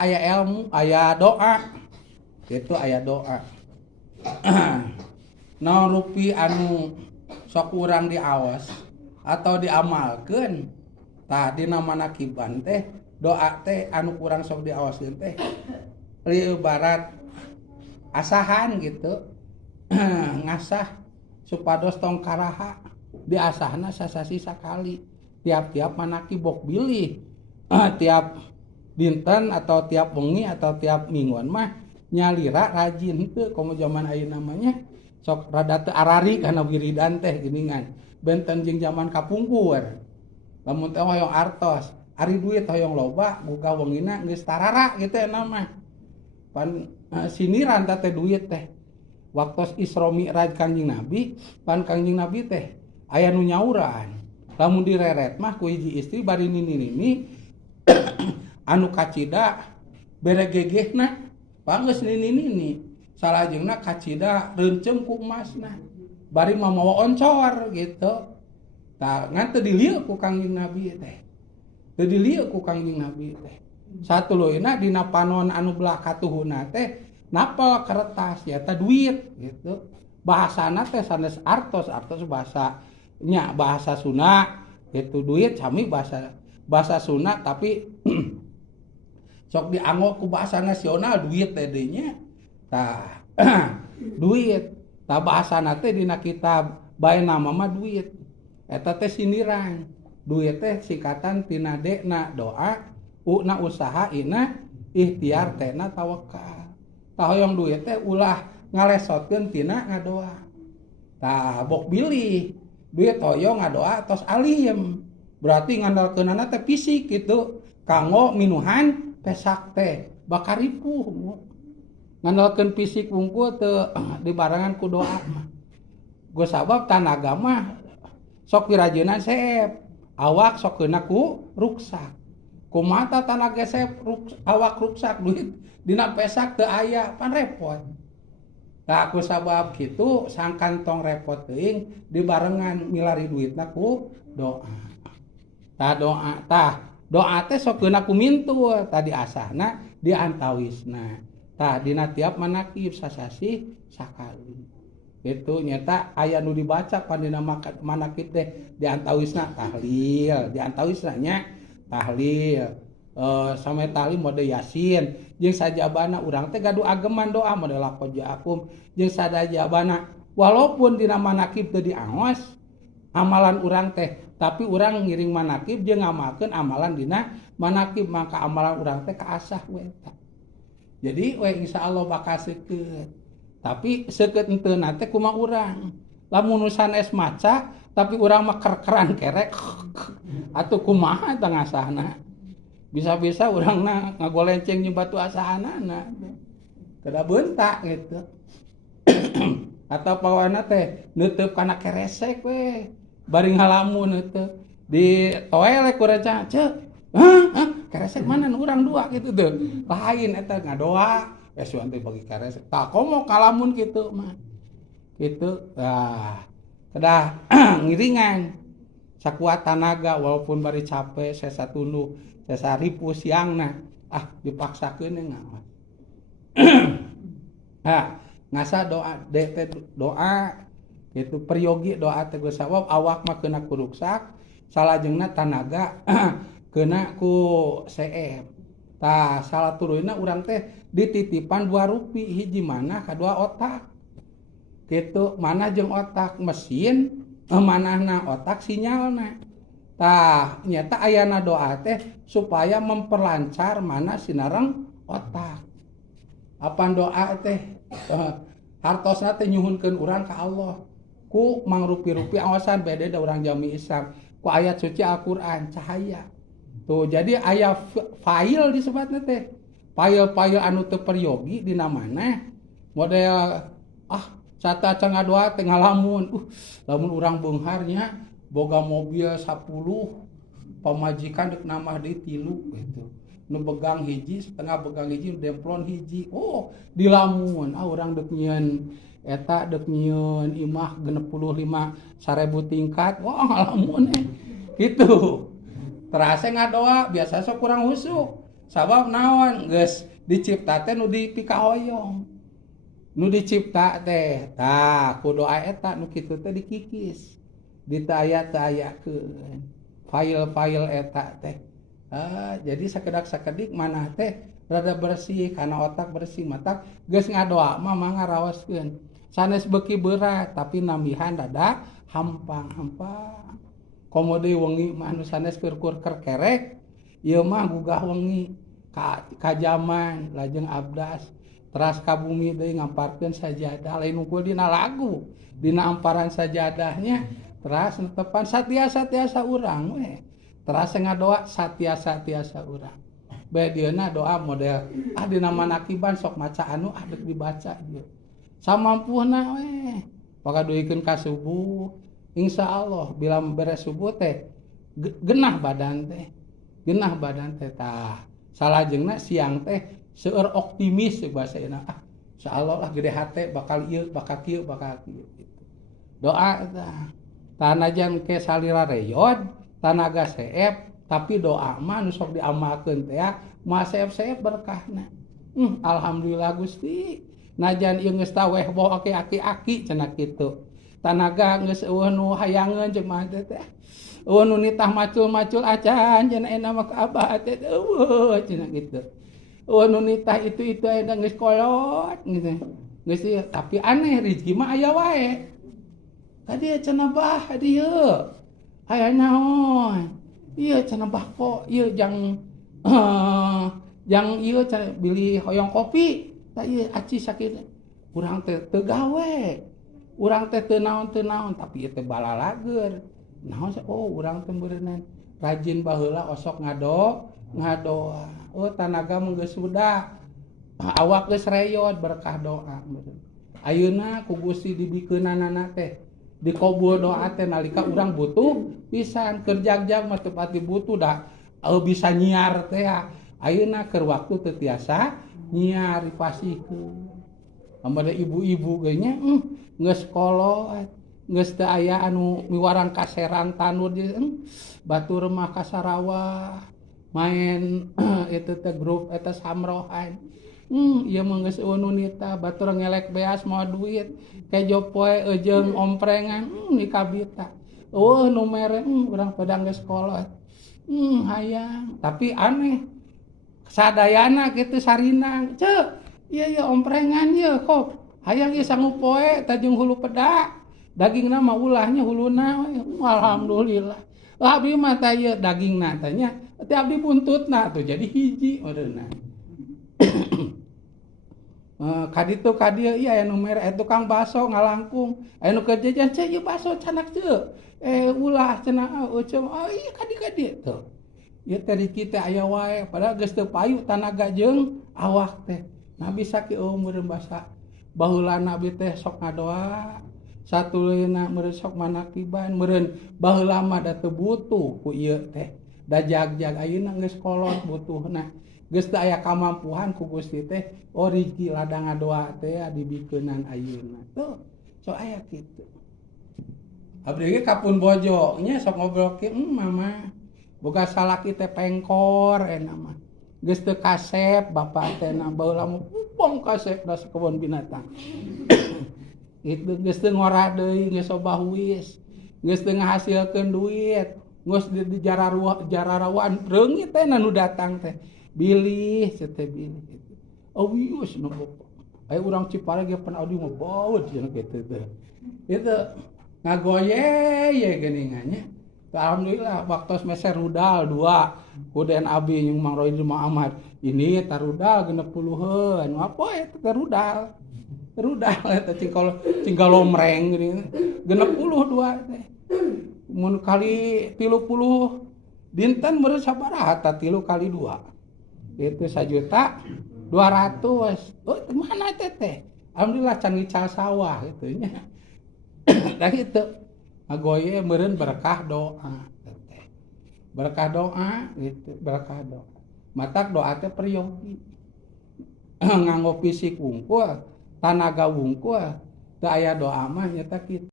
aya ilmu, aya doa. Itu aya doa. Naon rupi anu sok urang diawas atau diamalkeun tah dina manakiban teh doa teh anu kurang sok diawaskeun teh ibarat asahan gitu. Ngasah supados tong karaha diasahna sasasi sakali tiap-tiap manaki bok bilih tiap dinten atau tiap wengi atau tiap mingguan mah nyalira rajin henteu komo zaman ayeuna namanya sok rada teu arari kana wiridan teh geuningan benten jeung zaman kapungkur lamun teh hoyong artos ari duit hoyong loba boga wengina geus tarara kitu eta mah pan siniran teh duit teh waktu Isra Mi'raj Kanjing Nabi pan Kanjing Nabi teh aya nu nyauran lamun direret mah ku hiji istri bari nini-nini anu kacida bere gegehna panggeus nini-nini salajengna kacida reuncem ku emasna bari mamawa oncor gitu tah ngan teu dilieu ku Kangjing Nabi teh teu dilieu ku Kangjing Nabi teh satuluyna dina panon anu belah katuhuna teh napal kertas ya teh duit gitu bahasana teh sanes artos bahasa nya bahasa Sunda gitu duit sami bahasa Sunda tapi sok dianggo ku bahasa nasional duit teh deui nya tah duit tah bahasana teh dina kitab bae nama mah duit eta teh sindiran duit teh singkatan tina D na doa U na usaha ina ikhtiar teh na tawakal tah hoyong duit teh ulah ngalesotkeun tina ngadoa tah bok bilih duit hoyong ngadoa tos alim berarti ngandalkeunana teh fisik gitu kanggo minuhan pesak teh bakaripuh ngandalkeun fisik wungkul teu dibarengan ku doa mah go sabab tanaga mah sok dirajeunan seep awak sok keuna ku ruksak kumaha tanaga seep awak ruksak duit dina pesak teu aya pan repot tah ku sabab kitu sangkan tong repot teuing dibarengan milari duitna ku doa doa teh sok keuna ku mintul tadi asahna diantawisna tah dina tiap manakib sasasi sakali itu nyata aya nu dibaca pan dina manakib teh diantawisna tahlil diantawisna nya tahlil sampai tahlil mode yasin jeung sajabana urang teh gaduh ageman doa mode laqad ja'akum jeung sadajabana walaupun dina manakib teu diangos amalan urang teh tapi urang ngiring manakib jeung ngamalkeun amalan dina manakib maka amalan urang teh kaasah we eta jadi we insyaallah bakal seukeut tapi seukeut henteu na teh kumaha urang lamun sanes maca tapi urang mah kerkeran kerek atuh kumaha eta ngasahna bisa-bisa urangna ngagolenceng jeung batu asahanana kada beuntak gitu atau pawana teh neuteub kana keresek we bari ngalamun teu di toel ku reca ceuk keresek mana urang dua gitu teu lain eta ngadoa suan teh bagi keresek tah komo kalamun kitu mah kitu tah kedah ngiringan sakuat tanaga walaupun bari capek sesa tunduh sesa ripuh siangna dipaksakeun ngawas ngasa doa doa itu peryogi doa teh geus sabab awak mah keuna ku ruksak salajengna tanaga keuna ku seep tah salaturuyna urang teh dititipan 2 rupi hiji manah kadua otak kitu manah jeung otak mesin manahna otak sinyalna tah nyata ayana doa teh supaya memperlancar manah sinareng otak apan doa teh hartosna teh nyuhunkeun urang ka Allah ku mangrupi-rupi awasan bede da urang jami Islam ku ayat suci Al-Qur'an cahaya tuh jadi aya file disebutna teh file anu teu peryogi dina maneh model sata ngadoa teh ngalamun lamun urang beungharnya boga mobil 10 pamajikan deuk nambah deui 3 gitu nu begang hiji setengah begang hiji demplon hiji dilamun urang deuk nyieun eta deuk nyieun imah 65.000 tingkat ngalamun gitu terasa ngadoa biasa sok kurang husuk sabab naon geus dicipta teh nu dipikahoyong nu dicipta teh tah ku doa eta nu kitu teh dikikis ditaya-tayakeun file-file eta teh jadi sakedak-sakedik manah teh rada bersih karena otak bersih mata geus ngadoa mah ngaraoskeun sanes beuki berat tapi nambihan rada hampang-hampang komo deui wengi mah anu sanes keur kerek ieu mah gugah wengi ka jaman lajeng abdas teras ka bumi deui ngamparkeun sajadah lain unggul dina lagu dina amparan sajadahnya teras netepan satiasa urang we teras ngadoa satiasa urang bae dieuna doa model dina manakiban sok maca anu deuk dibaca ieu samampuhna we pagaduikeun ka subuh insyaallah bila beres subuh teh genah badan teh tah salajengna siang teh seueur optimis bahasaina insyaallah lah gede hate bakal ieu bakal kieu gitu doa tah tanajan ke salira reyod tanaga seep tapi doa mah nu sok diamalkeun teh mah seep berkahna alhamdulillah Gusti najan ieu geus taweh boh aki-aki cenah kitu tanaga geus eueuh nu hayangeun jeung mah teh eueuh nu nitah macul-macul acan cenah ena mah ka abah teh eueuh cenah kitu nu nitah itu aya geus kolot gitu. Geus tapi aneh rezeki mah aya wae. Tadi cenah bah dieu. Aya naon? Ieu cenah bah kok ieu jang ieu cenah bili hoyong kopi. Tah ieu aci sakitu. Urang teh teu gawe. Urang teh teu naon tapi ieu teh balalager. Naon urang teh beureunan rajin baheula osok ngadoa. Tanaga mah geus sudah awak geus reyod berkah doa ayeuna ku Gusti dibikeunanana teh dikabul doa teh nalika urang butuh pisan keur jagjag mah teu pati butuh dah bisa nyiar teh ayeuna keur waktu teu tiasa nyiar dipasihkeun amada ibu-ibu ge nya geus kolot geus teu aya anu miwarang kaserang tanur batur mah ka Sarawak main itu teh grup eta samrohan ieu mah geus eueuh nu nita batur ngelek beas moal duit kejo poe jeung omprengan di kabita nu mere urang pedang geus kolot hayang tapi aneh sadayana kitu sarinang ceuk ieu omprengan ieu kok hayang ieu sangu poe teh jeung hulu pedak dagingna mah ulahnya huluna alhamdulillah abdi mah teh ieu dagingna teh nya teh abdi buntutna tuh jadi hiji modelna kaditu kadieu ieu aya nu mere tukang baso ngalangkung aya nu keur jajan ceu ieu baso canak ceu ulah cenah iya kadi tuh ieu teh rezeki teh aya wae padahal geus teu payu tanaga jeung awak teh nabi sakieu meureun basa baheulana abdi teh sok ngadoa satuluyna meureun sok manakiban meureun baheula mah da teu butuh ku ieu teh da jag-jag ayeuna geus kolot butuhna geus teu aya kamampuhan ku Gusti teh rezeki ladang ngadoa teh dibikeunan ayeuna tuh sok aya kitu abdi ge kapun bojo nya sok ngobrol ke mama boga salaki teh pengkor eta mah geus teu kasep bapak teh na baheula mah pupong kasep da kebon binatang itu geus teu ngora deui geus sobahuis geus teu ngahasilkeun duit geus di jararawan reungit teh nu datang teh bilih teh bilih gitu awius nu aya urang Cipare ge pan audi mah baud cenah kitu teh itu ngagoye ye geuningannya alhamdulillah waktu meser rudal 2 kuden abi jeung Mang Roidi Muhammad ini tarudal 60-eun apa eta teh rudal eta cingkal lomreng gini 62 teh mun kali 30 dinten meureun sabaraha ta 3 kali 2 itu 1.200.000 mana teh alhamdulillah can ngical sawah gitu nya da kitu ngagoye meureun berkah doa teh berkah doa gitu berkah doa matak doa teh peryogi nganggo fisik wungkul tanaga wungkul teu aya doa mah nyata kitu